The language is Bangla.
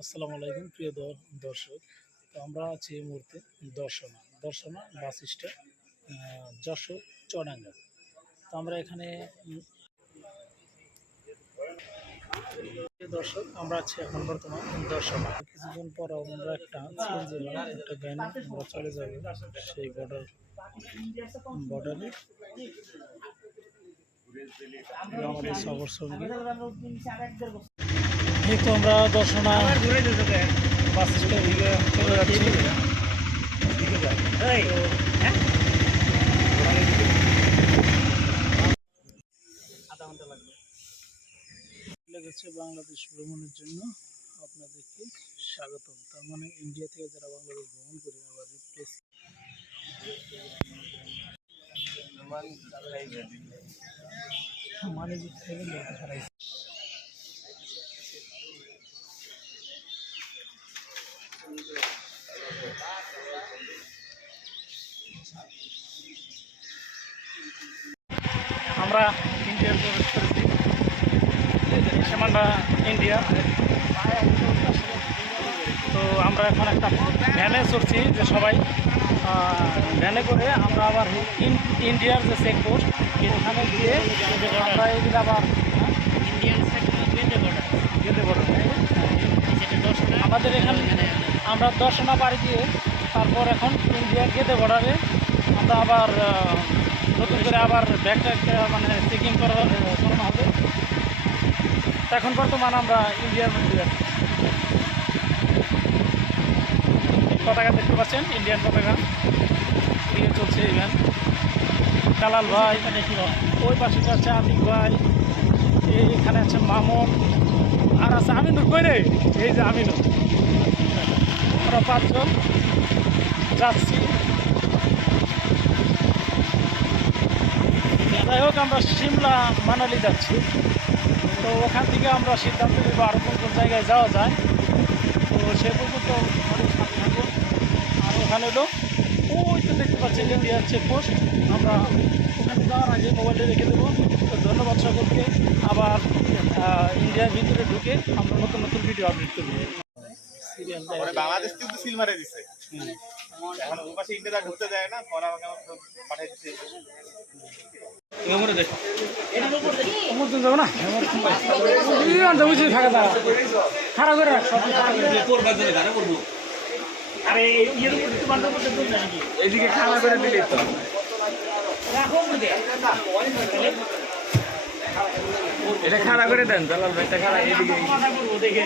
আসসালামু আলাইকুম প্রিয় দর্শক। তো আমরা আছি এই মুহূর্তে দর্শনা বাস স্ট্যান্ড, যশোর চুয়াডাঙ্গা। তো আমরা এখানে দর্শক আমরা আছি এখন বর্তমান দর্শনা। কিছুক্ষণ পর আমরা একটা ভ্যানে আমরা চলে যাব সেই বর্ডারে আমাদের সফর সঙ্গী। এই তো আমরা দর্শনা বাস স্ট্যান্ডে চলে যাচ্ছি। লেগেছে বাংলাদেশ ভ্রমণের জন্য আপনাদেরকে স্বাগতম। তার মানে ইন্ডিয়া থেকে যারা বাংলাদেশ ভ্রমণ করে আবার রিপ্লেস আমরা ইন্ডিয়ার প্রবেশ করেছি, সীমানা ইন্ডিয়া। তো আমরা এখন একটা ভ্যানে চড়ছি, যে সবাই ভ্যানে করে আমরা আবার ইন্ডিয়ার যে চেকপোস্ট এখানে গিয়ে আমরা এদিকে আবার আমাদের এখানে আমরা দর্শনা বাড়ি দিয়ে তারপর এখন ইন্ডিয়ার গেদে বর্ডারে আমরা আবার নতুন করে আবার ব্যাগটা মানে চেকিং করানো হবে। এখন বর্তমান আমরা ইন্ডিয়ার মধ্যে আছি। পতাকা দেখতে পাচ্ছেন, ইন্ডিয়ান পতাকা দিয়ে চলছে এই ভ্যান। দালাল ভাই ওই পাশে আছে আতিক ভাই, এইখানে আছে মামুন, আর আছে আমিনুর। কই রে? এই যে আমিনুর। আমরা 5 জন যাচ্ছি। যাই হোক, আমরা সিমলা মানালি যাচ্ছি। তো ওখান থেকে আমরা সিদ্ধান্ত নেব আরও কোন কোন জায়গায় যাওয়া যায়। তো সে পর্যন্ত আমাদের সাথে থাকুন। আর ওখানে হলো ওই তো দেখতে পাচ্ছেন ইন্ডিয়ার চেকপোস্ট, আমরা ওখানে যাওয়ার আগে মোবাইলে রেখে দেবো। তো ধন্যবাদ সকলকে। আবার ইন্ডিয়ার ভিতরে ঢুকে আমরা নতুন নতুন ভিডিও আপলোড করবো। বাংলাদেশ কিন্তু সিল মারে দিচ্ছে, এখন ওই পাশে ইন্ডিয়া ঢুকতে দেয় না, পরে আমাকে পাঠিয়ে দিচ্ছে। যাবো না ফাঁকা খারাপ করে এইদিকে খানা করে দিলে তো এটা খাড়া করে দেন, দালাল ভাই, এটা খাড়া এইদিকে।